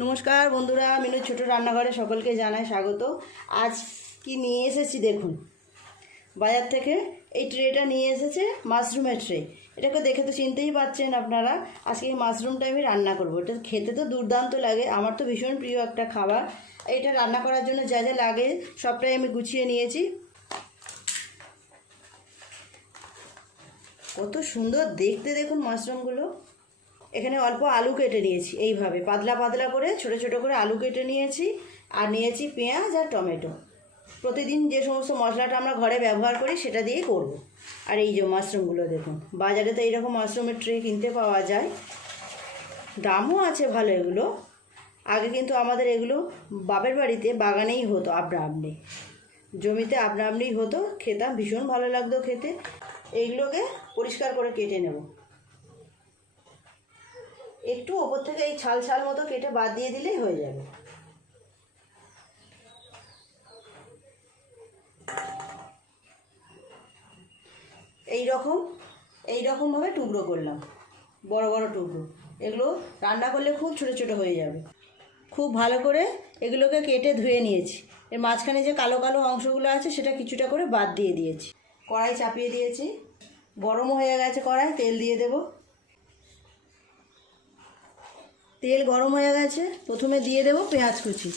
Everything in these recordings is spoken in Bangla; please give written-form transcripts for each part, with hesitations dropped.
নমস্কার বন্ধুরা, মিনুর ছোট রান্নাঘরে সকলকে জানাই স্বাগত। আজ কি নিয়ে এসেছি দেখুন। বাজার থেকে এই ট্রেটা নিয়ে এসেছে, মাশরুমের ট্রে। এটাকে দেখে তো চিনতেই পাচ্ছেন আপনারা। আজকে এই মাশরুমটা আমি রান্না করব। এটা খেতে তো দুর্দান্ত লাগে, আমার তো ভীষণ প্রিয় একটা খাবার। এটা রান্না করার জন্য যা যা লাগে সবটাই আমি গুছিয়ে নিয়েছি। কত সুন্দর দেখতে দেখুন মাশরুমগুলো। এখানে অল্প আলু কেটে নিয়েছি, এইভাবে পাতলা পাতলা করে ছোট ছোট করে আলু কেটে নিয়েছি। আর নিয়েছি পেঁয়াজ আর টমেটো। প্রতিদিন যে সমস্ত মশলাটা আমরা ঘরে ব্যবহার করি সেটা দিয়েই করব। আর এই যে মাশরুমগুলো দেখুন, বাজারে তো এইরকম মাশরুমের ট্রে কিনতে পাওয়া যায়, দামও আছে ভালো এগুলো। আগে কিন্তু আমাদের এগুলো বাপের বাড়িতে বাগানেই হতো, আপনা আপনি জমিতে আপনা আপনিই হতো, খেতাম, ভীষণ ভালো লাগতো খেতে। এইগুলোকে পরিষ্কার করে কেটে নেব। একটু ওপর থেকে এই ছাল ছাল মতো কেটে বাদ দিয়ে দিলেই হয়ে যাবে। এই রকমভাবে টুকরো করলাম, বড় বড় টুকরো। এগুলো রান্না করলে খুব ছোট ছোট হয়ে যাবে। খুব ভালো করে এগুলোকে কেটে ধুয়ে নিয়েছি। এর মাঝখানে যে কালো কালো অংশগুলো আছে সেটা কিছুটা করে বাদ দিয়ে দিয়েছি। কড়াই চাপিয়ে দিয়েছি, গরমও হয়ে গেছে কড়াই, তেল দিয়ে দেব। তেল গরম হয়ে গেছে, প্রথমে দিয়ে দেব পেঁয়াজ কুচি।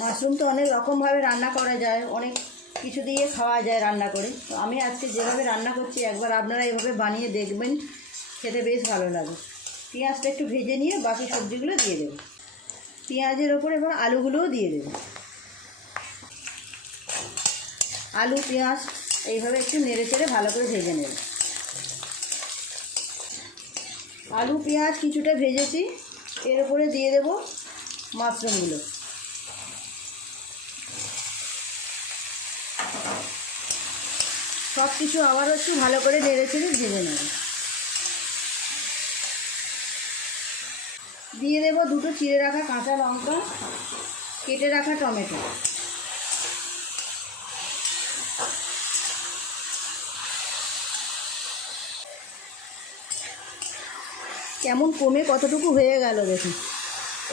মাশরুম তো অনেক রকমভাবে রান্না করা যায়, অনেক কিছু দিয়ে খাওয়া যায় রান্না করে। তো আমি আজকে যেভাবে রান্না করছি একবার আপনারা এভাবে বানিয়ে দেখবেন, খেতে বেশ ভালো লাগে। পেঁয়াজটা একটু ভেজে নিয়ে বাকি সবজিগুলো দিয়ে দেব। পেঁয়াজের ওপর এবার আলুগুলোও দিয়ে দেব। আলু পেঁয়াজ এইভাবে একটু নেড়ে চেড়ে ভালো করে ভেজে নেব। আলু পেঁয়াজ কিছুটা ভেজেছি, এর উপরে দিয়ে দেব মাশরুমগুলো। সব কিছু আবারও একটু ভালো করে নেড়ে চেড়ে ভেজে নেব। দিয়ে দেব দুটো চিড়ে রাখা কাঁচা লঙ্কা, কেটে রাখা টমেটো। কেমন কমে কতটুকু হয়ে গেল দেখুন।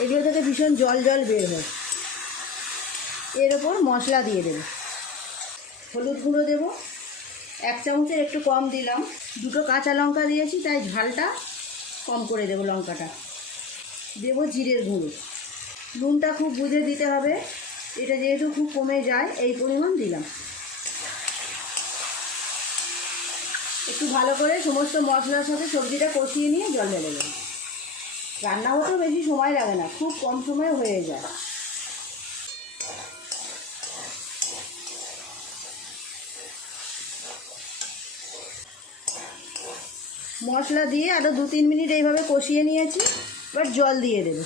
এগুলো থেকে ভীষণ জল জল বের হয়। এর ওপর মশলা দিয়ে দেব। হলুদ গুঁড়ো দেব, 1 চামচের একটু কম দিলাম। দুটো কাঁচা লঙ্কা দিয়েছি তাই ঝালটা কম করে দেব লঙ্কাটা। দেব জিরের গুঁড়ো। নুনটা খুব বুঝে দিতে হবে, এটা যেহেতু খুব কমে যায় এই পরিমাণ দিলাম। একটু ভালো করে সমস্ত মশলার সাথে সবজিটা কষিয়ে নিয়ে জল ঢেলে দেব। রান্না হতেও বেশি সময় লাগে না, খুব কম সময়ে হয়ে যায়। মশলা দিয়ে আরও 2-3 মিনিট এইভাবে কষিয়ে নিয়েছি। এবার জল দিয়ে দেব।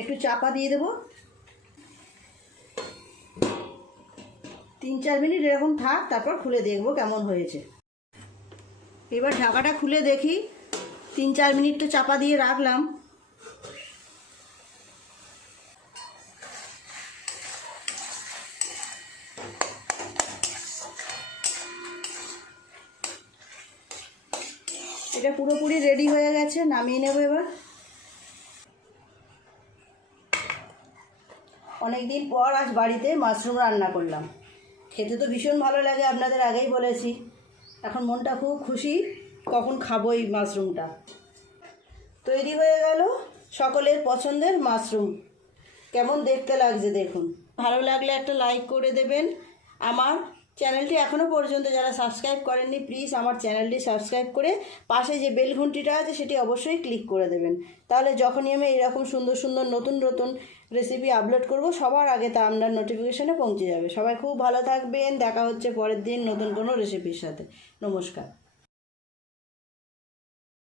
একটু চাপা দিয়ে দেব। 3-4 মিনিট এরকম থাক, তারপর খুলে দেখব কেমন হয়েছে। এবার ঢাকাটা খুলে দেখি। 3-4 মিনিট তো চাপা দিয়ে রাখলাম। এটা পুরোপুরি রেডি হয়ে গেছে, নামিয়ে নেব এবার। অনেক দিন পর আজ বাড়িতে মাশরুম রান্না করলাম। খেতে তো ভীষণ ভালো লাগে, আপনাদের আগেই বলেছি। এখন মনটা খুব খুশি, কখন খাবো এই মাশরুমটা। তৈরি হয়ে গেল সকলের পছন্দের মাশরুম। কেমন দেখতে লাগছে দেখুন। ভালো লাগলে একটা লাইক করে দেবেন। আমার চ্যানেলটি এখনও পর্যন্ত যারা সাবস্ক্রাইব করেননি, প্লিজ আমার চ্যানেলটি সাবস্ক্রাইব করে পাশে যে বেল ঘন্টিটা আছে সেটি অবশ্যই ক্লিক করে দেবেন। তাহলে যখনই আমি এরকম সুন্দর সুন্দর নতুন নতুন রেসিপি আপলোড করব সবার আগে তা আপনার নোটিফিকেশানে পৌঁছে যাবে। সবাই খুব ভালো থাকবেন, দেখা হচ্ছে পরের দিন নতুন কোনো রেসিপির সাথে। নমস্কার।